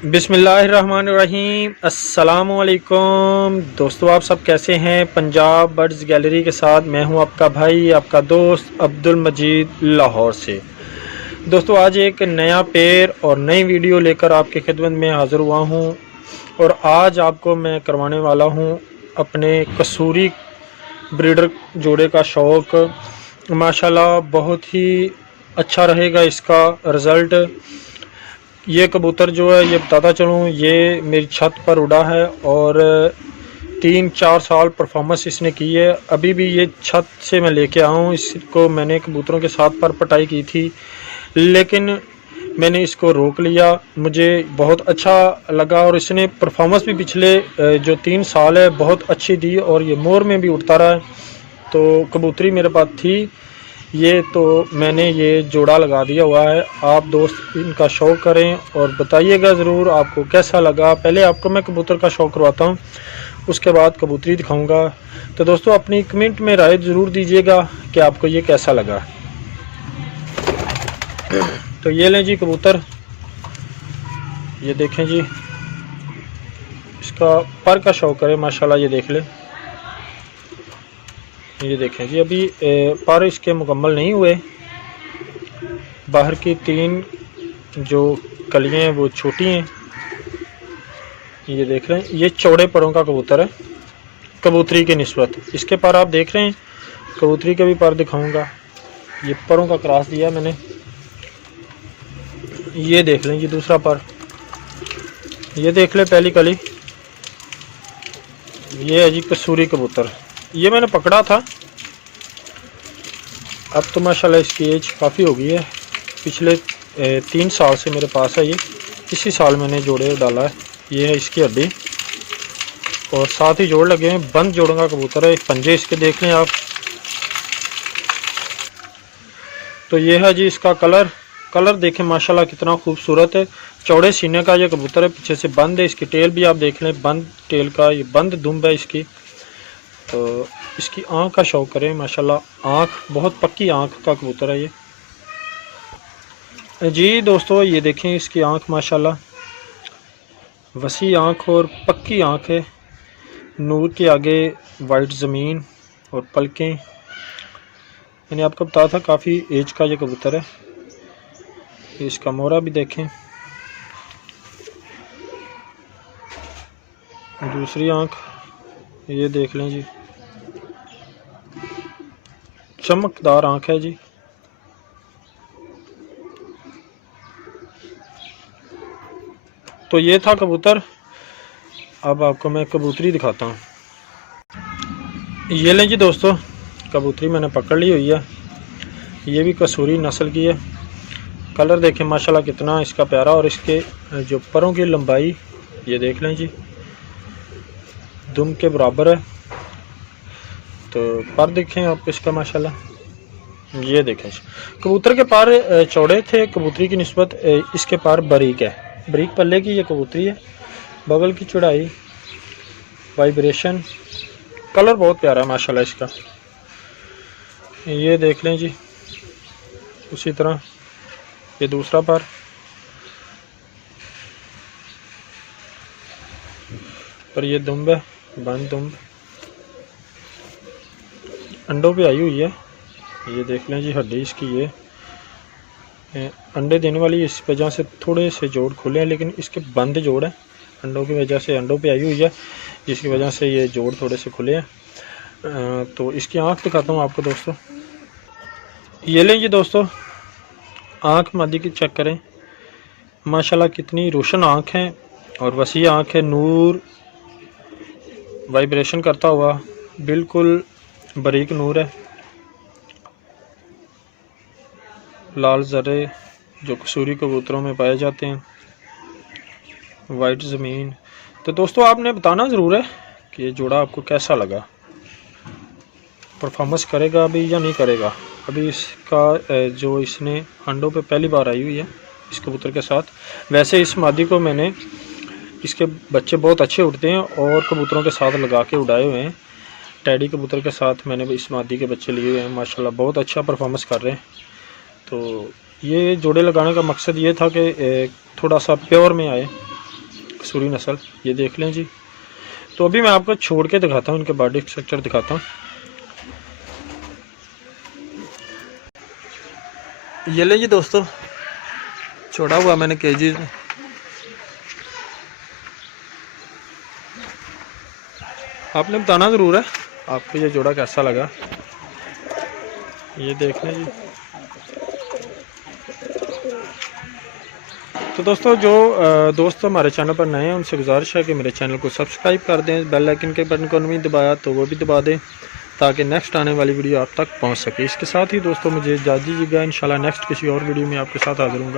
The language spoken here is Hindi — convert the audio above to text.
बिस्मिल्लाहिर्रहमानिर्रहीम। अस्सलामुअलैकुम दोस्तों, आप सब कैसे हैं। पंजाब बर्ड्स गैलरी के साथ मैं हूं आपका भाई, आपका दोस्त अब्दुल मजीद लाहौर से। दोस्तों, आज एक नया पेड़ और नई वीडियो लेकर आपके खिदमत में हाज़िर हुआ हूं और आज आपको मैं करवाने वाला हूं अपने कसूरी ब्रीडर जोड़े का शौक़। माशाल्लाह बहुत ही अच्छा रहेगा इसका रिज़ल्ट। ये कबूतर जो है, ये बताता चलूँ, ये मेरी छत पर उड़ा है और 3-4 साल परफॉर्मेंस इसने की है। अभी भी ये छत से मैं लेके आया हूँ इसको। मैंने कबूतरों के साथ पर पटाई की थी, लेकिन मैंने इसको रोक लिया। मुझे बहुत अच्छा लगा और इसने परफॉर्मेंस भी पिछले जो 3 साल है बहुत अच्छी दी और ये मोर में भी उड़ता रहा है। तो कबूतरी मेरे पास थी ये, तो मैंने ये जोड़ा लगा दिया हुआ है। आप दोस्त इनका शौक़ करें और बताइएगा ज़रूर आपको कैसा लगा। पहले आपको मैं कबूतर का शौक़ करवाता हूँ, उसके बाद कबूतरी दिखाऊंगा। तो दोस्तों, अपनी कमेंट में राय ज़रूर दीजिएगा कि आपको ये कैसा लगा। तो ये लें जी कबूतर, ये देखें जी, इसका पर का शौक़ करें माशाल्लाह। ये देख लें, ये देखें जी, अभी पर इसके मुकम्मल नहीं हुए। बाहर की 3 जो कलियाँ हैं वो छोटी हैं। ये देख रहे हैं, ये चौड़े परों का कबूतर है कबूतरी के निस्बत। इसके पर आप देख रहे हैं, कबूतरी के भी पर दिखाऊंगा। ये परों का क्रॉस दिया मैंने। ये देख लें, ये दूसरा पर, ये देख लें पहली कली। ये है जी कसूरी कबूतर, ये मैंने पकड़ा था। अब तो माशाल्लाह इसकी एज काफ़ी हो गई है। पिछले 3 साल से मेरे पास है ये। इसी साल मैंने जोड़े डाला है। ये है इसकी हड्डी और साथ ही जोड़ लगे हैं। बंद जोड़ों का कबूतर है। पंजे इसके देख लें आप। तो ये है जी इसका कलर देखें माशाल्लाह कितना खूबसूरत है। चौड़े सीने का ये कबूतर है, पीछे से बंद है। इसकी टेल भी आप देख लें, बंद टेल का, ये बंद दुम्ब है इसकी। तो इसकी आँख का शौक़ करें माशाल्लाह। आँख बहुत पक्की आँख का कबूतर है ये जी। दोस्तों ये देखें, इसकी आँख माशाल्लाह वसी आँख और पक्की आँख है। नूर के आगे वाइट ज़मीन और पलकें। मैंने आपको बताया था काफ़ी एज का ये कबूतर है। इसका मोरा भी देखें, दूसरी आँख ये देख लें जी, चमकदार आँख है जी। तो ये था कबूतर। अब आपको मैं कबूतरी दिखाता हूँ। ये लें जी दोस्तों, कबूतरी मैंने पकड़ ली हुई है। ये भी कसूरी नस्ल की है। कलर देखें माशाल्लाह कितना इसका प्यारा, और इसके जो परों की लंबाई ये देख लें जी, दुम के बराबर है। तो पर देखें आप इसका माशाल्लाह। ये देखें कबूतर के पर चौड़े थे कबूतरी की निस्बत। इसके पर बारीक है, बारीक पल्ले की ये कबूतरी है। बगल की चौड़ाई, वाइब्रेशन, कलर बहुत प्यारा है माशाल्लाह इसका। ये देख लें जी, उसी तरह ये दूसरा पर। ये दुम्ब है, बंद दुम्ब, अंडों पे आई हुई है। ये देख लें जी, हड्डी इसकी ये अंडे देने वाली, इस वजह से थोड़े से जोड़ खुले हैं, लेकिन इसके बंद जोड़ है अंडों की वजह से। अंडों पे आई हुई है, जिसकी वजह से ये जोड़ थोड़े से खुले हैं। तो इसकी आँख दिखाता हूँ आपको दोस्तों। ये लें जी दोस्तों, आँख मादी की चेक करें माशाल्लाह कितनी रोशन आँख है और वसी आँख है। नूर वाइब्रेशन करता हुआ बिल्कुल बारीक नूर है। लाल ज़रे जो कसूरी कबूतरों में पाए जाते हैं, वाइट ज़मीन। तो दोस्तों आपने बताना ज़रूर है कि ये जोड़ा आपको कैसा लगा, परफॉर्मेंस करेगा अभी या नहीं करेगा। अभी इसका जो इसने अंडों पे पहली बार आई हुई है इस कबूतर के साथ। वैसे इस मादी को मैंने, इसके बच्चे बहुत अच्छे उड़ते हैं और कबूतरों के साथ लगा के उड़ाए हुए हैं। टैडी कबूतर के साथ मैंने इस मादी के बच्चे लिए हुए हैं, माशाल्लाह बहुत अच्छा परफॉर्मेंस कर रहे हैं। तो ये जोड़े लगाने का मकसद ये था कि थोड़ा सा प्योर में आए, कसूरी नस्ल, ये देख लें जी। तो अभी मैं आपको छोड़ के दिखाता हूँ, इनके बॉडी स्ट्रक्चर दिखाता हूँ। ये ले जी दोस्तों, छोड़ा हुआ मैंने केजीज में। आपने बताना ज़रूर है आपको ये जोड़ा कैसा लगा। ये देख लें जी। तो दोस्तों जो दोस्त हमारे चैनल पर नए हैं उनसे गुजारिश है कि मेरे चैनल को सब्सक्राइब कर दें, बेल आइकन के बटन को नहीं दबाया तो वो भी दबा दें ताकि नेक्स्ट आने वाली वीडियो आप तक पहुंच सके। इसके साथ ही दोस्तों मुझे इजाज़त दीजिएगा, इंशाल्लाह नेक्स्ट किसी और वीडियो में आपके साथ हाजिर होऊंगा।